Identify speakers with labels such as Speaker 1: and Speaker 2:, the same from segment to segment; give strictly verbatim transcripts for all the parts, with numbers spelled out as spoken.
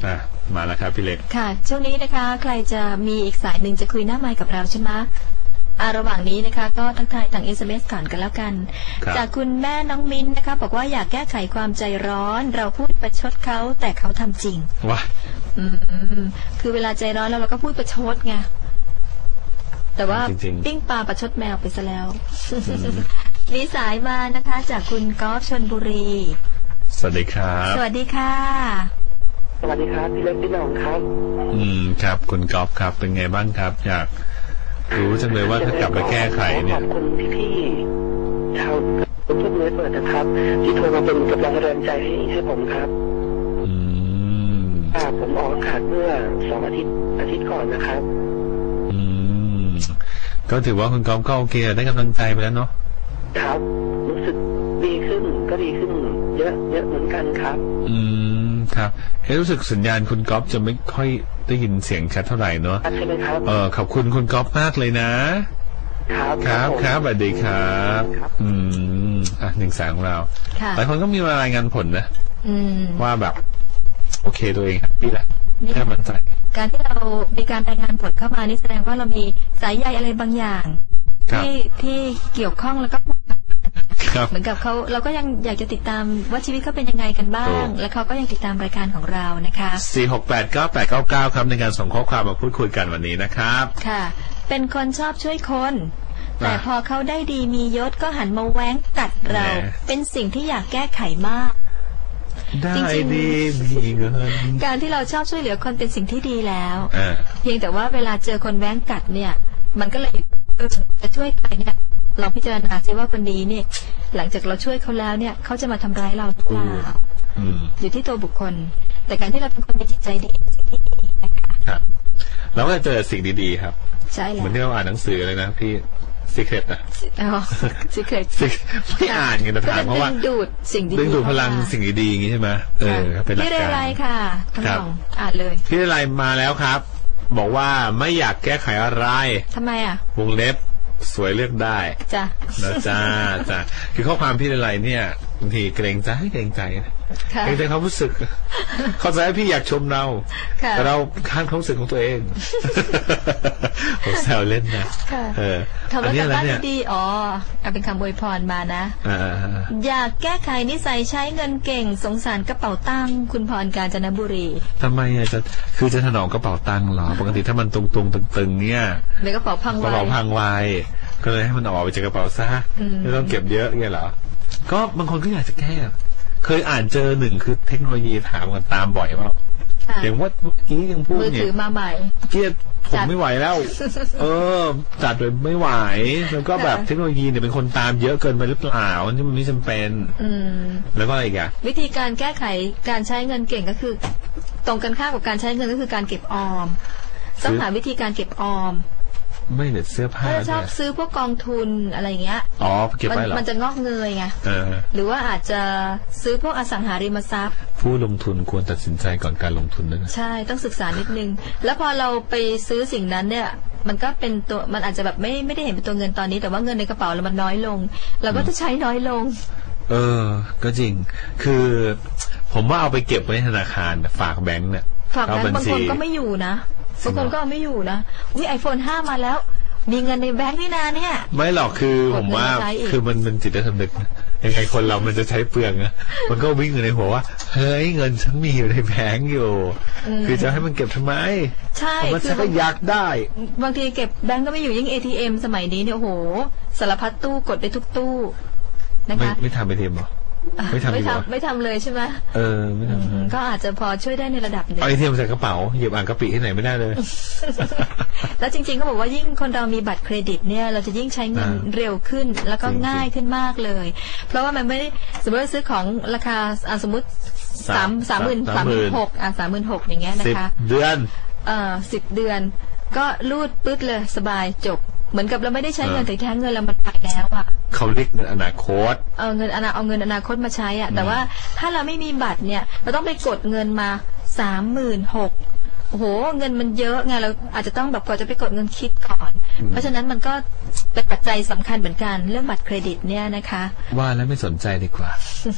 Speaker 1: อ่ะมาแล้วครับพี่เล็ก
Speaker 2: ค่ะช่วงนี้นะคะใครจะมีอีกสายหนึ่งจะคุยหน้าไมค์กับเราใช่ไหมอ่าระหว่างนี้นะคะก็ทักทายทาง เอส เอ็ม เอส ก่อนกันแล้วกันจากคุณแม่น้องมิ้นนะคะบอกว่าอยากแก้ไขความใจร้อนเราพูดประชดเขาแต่เขาทำจริง
Speaker 1: ว้า
Speaker 2: อืมคือเวลาใจร้อนแล้วเราก็พูดประชดไงแต่ว่าปิ้งปลาประชดแมวไปซะแล้วมีสายมานะคะจากคุณกอล์ฟชลบุรี
Speaker 1: สวัสดีครับ
Speaker 2: สวัสดีค่ะ
Speaker 3: สวัสดีครับพี่เล็กพี่น้องครับ
Speaker 1: อืมครับคุณกอล์ฟครับเป็นไงบ้างครับอยากรู้จังเลยว่าถ้ากลับมาแก้ไขเนี่ย
Speaker 3: ขอบคุณพี่ๆชาวทุกเนื้อเปิดนะครับที่โทรมาเป็นกำลังแรงใจให้ให้ผมครับ
Speaker 1: อืม
Speaker 3: อ่าผมออกอากาศเมื่อสองอาทิตย์อาทิตย์ก่อนนะครับ
Speaker 1: อืมก็ถือว่าคุณกอล์ฟก็โอเคได้กำลังใจไปแล้วเนาะ
Speaker 3: ครับรู้สึกดีขึ้นก็ดีขึ้นเยอะเยอะเหมือนกันครับ
Speaker 1: อืมครับเฮ้รู้สึกสัญญาณคุณก๊อฟจะไม่ค่อยได้ยินเสียงชัดเท่าไหร่เนาะ
Speaker 3: ใช่ไหมครับ
Speaker 1: เออขอบคุณคุณก๊อฟมากเลยนะครับครับครับสวัสดีครับอืมอ่ะหนึ่งสายของเราหลายคนก็มีรายงานผลนะว่าแบบโอเคตัวเองแฮปปี้แหละแค่มั่นใจ
Speaker 2: การที่เรามีการรายงานผลเข้ามานี่แสดงว่าเรามีสายใยอะไรบางอย่างที่ที่เกี่ยวข้องแล้วก็เหมือนกับเขาเราก็ยังอยากจะติดตามว่าชีวิตเขาเป็นยังไงกันบ้างและเขาก็ยังติดตามรายการของเรานะคะ
Speaker 1: สี่ หก แปด เก้า แปด เก้า เก้าครับในการส่งข้อความมาพูดคุยกันวันนี้นะครับ
Speaker 2: ค่ะเป็นคนชอบช่วยคนแต่พอเขาได้ดีมียศก็หันมาแว้งกัดเราเป็นสิ่งที่อยากแก้ไขมาก
Speaker 1: ได้ดีมีเงิน
Speaker 2: การที่เราชอบช่วยเหลือคนเป็นสิ่งที่ดีแล้วเพียงแต่ว่าเวลาเจอคนแว้งกัดเนี่ยมันก็เลยจะช่วยใครเนี่ยเราพิจารณาซิว่าคนนี้เนี่ยหลังจากเราช่วยเขาแล้วเนี่ยเขาจะมาทำร้ายเราหรือเปล่าอยู่ที่ตัวบุคคลแต่การที่เราเป็นคนมีจิตใจดีสิ่งที่ดีนะคะ
Speaker 1: ครับเราก็จะเจอสิ่งดีๆครับ
Speaker 2: ใช่แล้ว
Speaker 1: เหมือนที่เราอ่านหนังสือเลยนะพี่ซีเครตอะ
Speaker 2: อ๋อซีเครต
Speaker 1: ไม่อ่านกันนะถามเพราะว่า
Speaker 2: ดึงดูดสิ่งดีๆ
Speaker 1: ดึงดูดพลังสิ่งดีๆอย่างนี้ใช่ไหมเออเป็นหลักการ
Speaker 2: พี่ได้ไรค่ะทั้งสองอ่านเลย
Speaker 1: พี่ได้ไรมาแล้วครับบอกว่าไม่อยากแก้ไขอะไร
Speaker 2: ทำไมอ่ะ
Speaker 1: วงเล็บสวยเลือกได้
Speaker 2: จ้ะ
Speaker 1: นะจ้าจ้าคือข้อความพี่อะไรเนี่ยบางทีเกรงใจเกรงใจเกรงใจเขารู้สึกเขาใจพี่อยากชมเราแต่เราข้ามความรู้สึกของตัวเองผมแซวเล่นนะ
Speaker 2: เอออันนี้อะไรเนี่ยดีอ๋อเอาเป็นคำอวยพรมานะอยากแก้ไขนิสัยใช้เงินเก่งสงสารกระเป๋าตังค์คุณพรกาญจนบุรี
Speaker 1: ทำไมอ่ะจะคือจะถนอมกระเป๋าตังค์เหรอปกติถ้ามันตรงๆตึงๆเนี่ย
Speaker 2: ในกระเป๋าพังไว
Speaker 1: กระเป๋าพังไวก็เลยให้มันออกไปจากกระเป๋าซะไม่ต้องเก็บเยอะเงี้ยเหรอก็บางคนก็อยากจะแก้เคยอ่านเจอหนึ่งคือเทคโนโลยีถามกันตามบ่อยว่าอย่างว่าเมื่อกี้ยังพูดเนี่ยมือ
Speaker 2: ถือมาใหม่
Speaker 1: เกียร์ผมไม่ไหวแล้วเออจัดเลยไม่ไหวแล้วก็แบบเทคโนโลยีเนี่ยเป็นคนตามเยอะเกินไปหรือเปล่าที่มันไม่จำเป็นแล้วก็อะไรอีกอะ
Speaker 2: วิธีการแก้ไขการใช้เงินเก่งก็คือตรงกันข้ามกับการใช้เงินก็คือการเก็บออมต้องหาวิธีการเก็บออม
Speaker 1: ไม่เหลือเสื้อผ้า
Speaker 2: ชอบซื้อพวกกองทุนอะไรเงี้ย
Speaker 1: อ๋อเก็บไว้เหรอ
Speaker 2: มันจะงอกเงยไงหรือว่าอาจจะซื้อพวกอสังหาริมทรัพย์
Speaker 1: ผู้ลงทุนควรตัดสินใจก่อนการลงทุนนะ
Speaker 2: ใช่ต้องศึกษานิดนึงแล้วพอเราไปซื้อสิ่งนั้นเนี่ยมันก็เป็นตัวมันอาจจะแบบไม่ไม่ได้เห็นเป็นตัวเงินตอนนี้แต่ว่าเงินในกระเป๋าเรามันน้อยลงเราก็จะใช้น้อยลง
Speaker 1: เออก็จริงคือผมว่าเอาไปเก็บไว้ธนาคารฝากแบงค์เนี่ย
Speaker 2: ฝากแบงค์บางคนก็ไม่อยู่นะบางคนก็ไม่อยู่นะอุ้ยไอโฟนห้ามาแล้วมีเงินในแบงค์นี่นาเนี่ย
Speaker 1: ไม่หรอกคือผมว่าคือมันเป็นจิตสำนึกยังไงคนเรามันจะใช้เปลืองนะมันก็วิ่งอยู่ในหัวว่าเฮ้ยเงินฉันมีอยู่ในแบงค์อยู่คือจะให้มันเก็บทำไม
Speaker 2: ใช่
Speaker 1: มันจะก็อยากได้
Speaker 2: บางทีเก็บแบงค์ก็ไม่อยู่ยิ่ง เอ ที เอ็ม สมัยนี้เนี่ยโอ้โหสารพัดตู้กดได้ทุกตู้นะคะ
Speaker 1: ไม่ทำ เอ ที เอ็ม หรอไม่ทำ
Speaker 2: ไม่ทำไม่ทำเลยใช่ไหม
Speaker 1: เออไม่ทำ
Speaker 2: ก็อาจจะพอช่วยได้ในระดับนึง
Speaker 1: เอาไอเทมใส่กระเป๋าหยิบอ่างกะปิที่ไหนไม่ได้เลย
Speaker 2: แล้วจริงๆเขาบอกว่ายิ่งคนเรามีบัตรเครดิตเนี่ยเราจะยิ่งใช้เงินเร็วขึ้นแล้วก็ง่ายขึ้นมากเลยเพราะว่ามันไม่ได้สมมติว่าซื้อของราคาสมมติสามสามหมื่นสามหมื่นหกอ่ะสามหมื่นหกอย่างเงี้ยนะคะ
Speaker 1: เดือน
Speaker 2: เอ่อสิบเดือนก็รูดปึ๊ดเลยสบายจบเหมือนกับเราไม่ได้ใช้เงินแต่แท้เงินเรามันไปแล้วอ่ะ
Speaker 1: เขาเรียกเงินอนาคต
Speaker 2: เอาเงินอนาเอาเงินอนาคตมาใช้อ่ะแต่ว่าถ้าเราไม่มีบัตรเนี่ยเราต้องไปกดเงินมาสามหมื่นหกโอ้โหเงินมันเยอะไงเราอาจจะต้องแบบก่อนจะไปกดเงินคิดก่อนเพราะฉะนั้นมันก็เป็นปัจจัยสำคัญเหมือนกันเรื่องบัตรเครดิตเนี่ยนะคะ
Speaker 1: ว่าแล้วไม่สนใจดีกว่า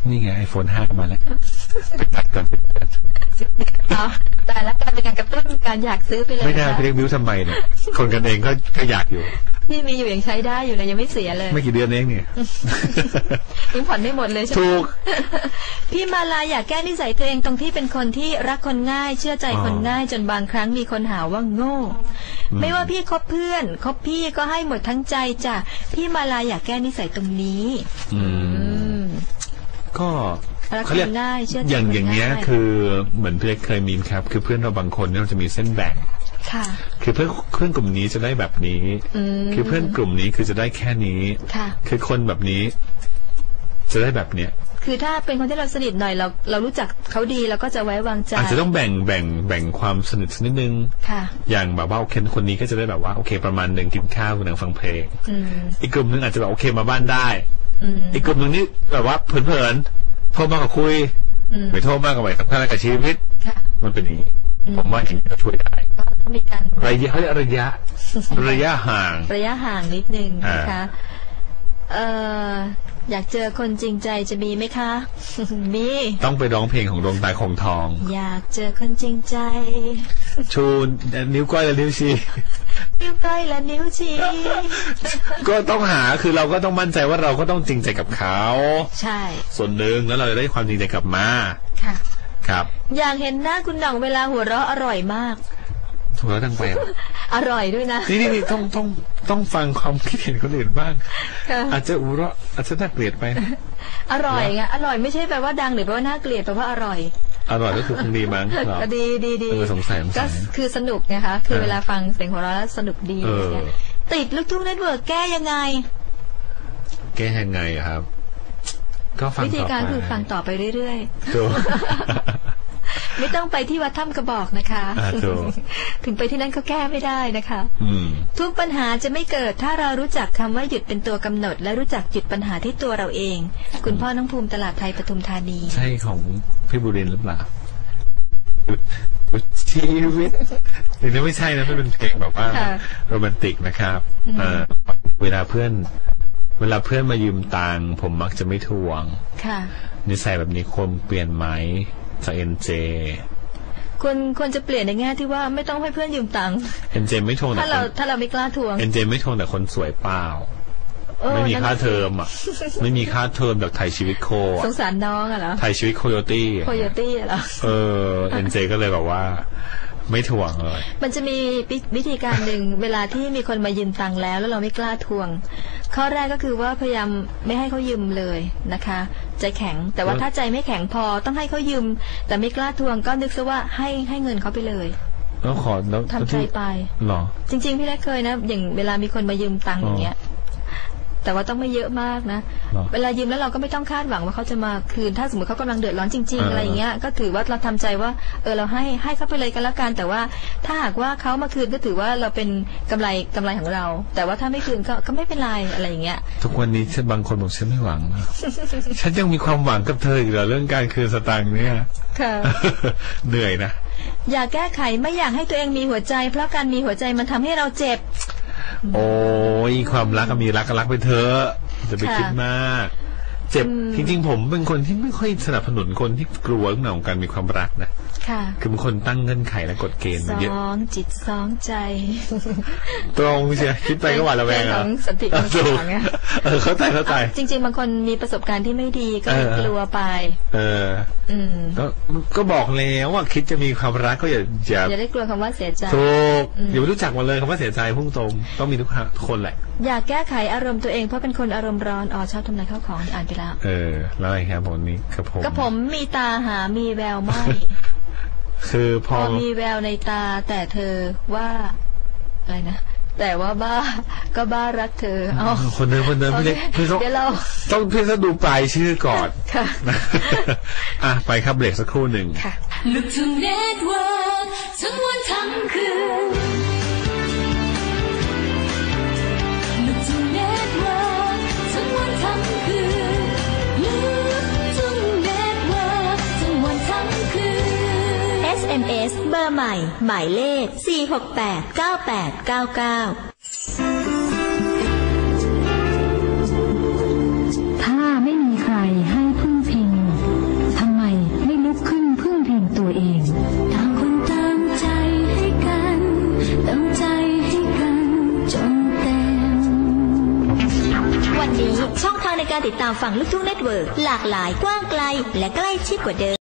Speaker 1: นี่ไงไอโฟนห้ามาแล้วไปตัดก่อนไปตัด
Speaker 2: เอาแต่ละการเป็นการกระตุ้นการอยากซื้อไปเลย
Speaker 1: ไม่ได้พี่เล็กบิ้วทำไมเนี่ยคนกันเองก็ก็อยากอยู่
Speaker 2: พี่มีอยู่ยังใช้ได้อยู่เลยยังไม่เสียเลย
Speaker 1: ไม่กี่เดือนเองเนี่ย
Speaker 2: ยังผ่อนไม่หมดเลยใช่ไหม
Speaker 1: ถูก
Speaker 2: พี่มาลาอยากแก้นิสัยตัวเองตรงที่เป็นคนที่รักคนง่ายเชื่อใจคนง่ายจนบางครั้งมีคนหาว่าโง่ไม่ว่าพี่คบเพื่อนคบพี่ก็ให้หมดทั้งใจจ้ะพี่มาลาอยากแก้นิสัยตรงนี้
Speaker 1: อืมก็เขาเรียกอย่างอย่างเงี้ยคือเหมือนพี่เล็กเคยมีครับคือเพื่อนเราบางคนเนี่ยจะมีเส้นแบ่งคือเพื่อนเพื่อนกลุ่มนี้จะได้แบบนี้คือเพื่อนกลุ่มนี้คือจะได้แค่นี้คือคนแบบนี้จะได้แบบเนี้ย
Speaker 2: คือถ้าเป็นคนที่เราสนิทหน่อยเราเรารู้จักเขาดีเราก็จะไว้วางใจ
Speaker 1: อาจจะต้องแบ่งแบ่งแบ่งความสนิทนิดนึงอย่างแบบว่าโอเคคนนี้ก็จะได้แบบว่าโอเคประมาณหนึ่งกินข้าวคนหนึ่งฟังเพลงอีกกลุ่มนึงอาจจะแบบโอเคมาบ้านได้อีกกลุ่มนึงนี่แบบว่าเพลินๆโทรมากกับคุยไม่โทรมากกับไปสัมพันธ์กับชีวิตมันเป็นอย่างนี้ผมว่าอย่างนี้ก็ช่วยได้ระยะระยะระยะห่าง
Speaker 2: ระยะห่างนิดนึงนะคะเอ่ออยากเจอคนจริงใจจะมีไหมคะมี
Speaker 1: ต้องไปร้องเพลงของดวงตาคงทอง
Speaker 2: อยากเจอคนจริงใจ
Speaker 1: ชูนิ้วก้อยและนิ้วชี้
Speaker 2: นิ้วก้อยและนิ้วชี้
Speaker 1: ก็ต้องหาคือเราก็ต้องมั่นใจว่าเราก็ต้องจริงใจกับเขา
Speaker 2: ใช่
Speaker 1: ส่วนหนึ่งแล้วเราจะได้ความจริงใจกลับมา
Speaker 2: ค่ะ
Speaker 1: ครับ
Speaker 2: อยากเห็นหน้าคุณหน่องเวลาหัวเราะอร่อยมาก
Speaker 1: หัวเราะตั้งไป
Speaker 2: อร่อยด้วยนะ
Speaker 1: นี่นี่ต้องต้องต้องฟังความคิดเห็นคนอื่นบ้างอาจจะหัวเราะอาจจะน่าเกลียดไป
Speaker 2: อร่อยไงอร่อยไม่ใช่แปลว่าดังหรือแปลว่าน่าเกลียดแปลว่าอร่อย
Speaker 1: อร่อยก็คือคงดีมั้ง
Speaker 2: ดีดีดี
Speaker 1: สงสัย
Speaker 2: ก็คือสนุกนะคะคือเวลาฟังเสียงหัวเราะแล้วสนุกดีติดลูกทุ่งเน็ตเวิร์กแก้ยังไง
Speaker 1: แก้ยังไงครับก็ฟังต่อไปวิ
Speaker 2: ธีการคือฟังต่อไปเรื่อยๆไม่ต้องไปที่วัดถ้ำกระบอกนะคะถึงไปที่นั่นก็แก้ไม่ได้นะคะทุกปัญหาจะไม่เกิดถ้าเรารู้จักคำว่าหยุดเป็นตัวกำหนดและรู้จักหยุดปัญหาที่ตัวเราเองคุณพ่อน้องภูมิตลาดไทยปทุมธานี
Speaker 1: ใช่ของพี่บุรินทร์หรือเปล่าชีวิตหรือไม่ใช่นะมันเป็นเพลงแบบว่าโรแมนติกนะครับเวลาเพื่อนเวลาเพื่อนมายืมตังค์ผมมักจะไม่ทวงนิสัยแบบนี้ควรเปลี่ยนไหมจากเอ็นเจ
Speaker 2: ควรควรจะเปลี่ยนในแง่ที่ว่าไม่ต้องให้เพื่อนยืมตังค์
Speaker 1: เอ็นเจไม่ทวง
Speaker 2: ถ้าเราถ้าเราไม่กล้าทวง
Speaker 1: เอ็นเจไม่ทวงแต่คนสวยเปล่าไม่มีค่าเทอมอ่ะไม่มีค่าเทอมแบบไทยชีวิตโค
Speaker 2: สงสารน้องอะเหรอ
Speaker 1: ไทยชีวิตโคโยตี้
Speaker 2: โคโยตี้เหรอ
Speaker 1: เออเอ็นเจก็เลยแบบว่าไม่ทวงเลย
Speaker 2: มันจะมีวิธีการหนึ่งเวลาที่มีคนมายืมตังค์แล้วแล้วเราไม่กล้าทวงข้อแรกก็คือว่าพยายามไม่ให้เขายืมเลยนะคะใจแข็งแต่ว่าถ้าใจไม่แข็งพอต้องให้เขายืมแต่ไม่กล้าทวงก็นึกซะว่าให้ให้เงินเขาไปเลย
Speaker 1: แล้วขอแล้ว
Speaker 2: ทำใจไป
Speaker 1: หรอ
Speaker 2: จริงๆพี่เล็กเคยนะอย่างเวลามีคนมายืมตังค์อย่างเงี้ยแต่ว่าต้องไม่เยอะมากนะเวลายืมแล้วเราก็ไม่ต้องคาดหวังว่าเขาจะมาคืนถ้าสมมติเขากำลังเดือดร้อนจริงๆอะไรอย่างเงี้ยก็ถือว่าเราทำใจว่าเออเราให้ให้เขาไปเลยกันแล้วกันแต่ว่าถ้าหากว่าเขามาคืนก็ถือว่าเราเป็นกำไรกำไรของเราแต่ว่าถ้าไม่คืนก็ก็ไม่เป็นไรอะไรอย่างเงี้ย
Speaker 1: ทุกวันนี้ฉันบางคนบอกฉันไม่หวัง ฉันยังมีความหวังกับเธออีกเหรอเรื่องการคืนสตางค์เนี่ย
Speaker 2: ค่ะ
Speaker 1: เหนื่อยนะ
Speaker 2: อยากแก้ไขไม่อยากให้ตัวเองมีหัวใจเพราะการมีหัวใจมันทำให้เราเจ็บ
Speaker 1: โอ้ยความรักก็มีรักก็รักไปเถอะจะไปคิดมากเจ็บจริงๆผมเป็นคนที่ไม่ค่อยสนับสนุนคนที่กลัวเรื่องของการมีความรักนะคือเป็นคนตั้งเงื่อนไขและกฎเกณฑ์เยอะ
Speaker 2: สองจิตสองใจ
Speaker 1: ตรงเชียคิดไปก็หวาดระแวงอ่ะ
Speaker 2: สันติของสองเนี่ย
Speaker 1: เออเข้าใจเข้าใจ
Speaker 2: จริงๆบางคนมีประสบการณ์ที่ไม่ดีก็กลัวไป
Speaker 1: เออก็ก็บอกแล้วว่าคิดจะมีความรักก็อย่าอย่า
Speaker 2: อย่าได้กลัวคำว่าเสียใจ
Speaker 1: ถูกอย่าไปรู้จักมาเลยคำว่าเสียใจพุ่งตรงต้องมีทุกคนแหละ
Speaker 2: อยากแก้ไขอารมณ์ตัวเองเพราะเป็นคนอารมณ์ร้อนอ๋อชอบทำลายข้าวของอ่านไปแล้ว
Speaker 1: เออแล้วอะไรครับผมนี้ครับผม
Speaker 2: ก็ผมมีตาหามีแววไม่
Speaker 1: คือพอ
Speaker 2: มีแววในตาแต่เธอว่าอะไรนะแต่ว่าบ้าก็บ้ารักเธออ๋อ
Speaker 1: คนเดิมคนเดิมพี่เล็กพี่ต้องต้องพี่ต้องดูปลายชื่อก่อน
Speaker 2: ค่ะ
Speaker 1: อ่ะไปครับเบรกสักครู่หนึ่ง
Speaker 2: ค่ะ
Speaker 4: ลูกทุ่งเน็ตเวิร์กทั้งวันทั้งคืนลูกทุ่งเน็ตเวิร์กทั้งวันทั้งคืนลูกทุ่งเน็ตเวิร์กทั้งวันทั้งคืน
Speaker 2: เอส เอ็ม เอส เบอร์ใหม่หมายเลขสี่หกแปด เก้าแปด เก้าเก้าถ้าไม่มีใครให้พึ่งพิง
Speaker 5: ช่องทางในการติดตามฟังลูกทุ่งเน็ตเวิร์กหลากหลายกว้างไกลและใกล้ชิดกว่าเดิม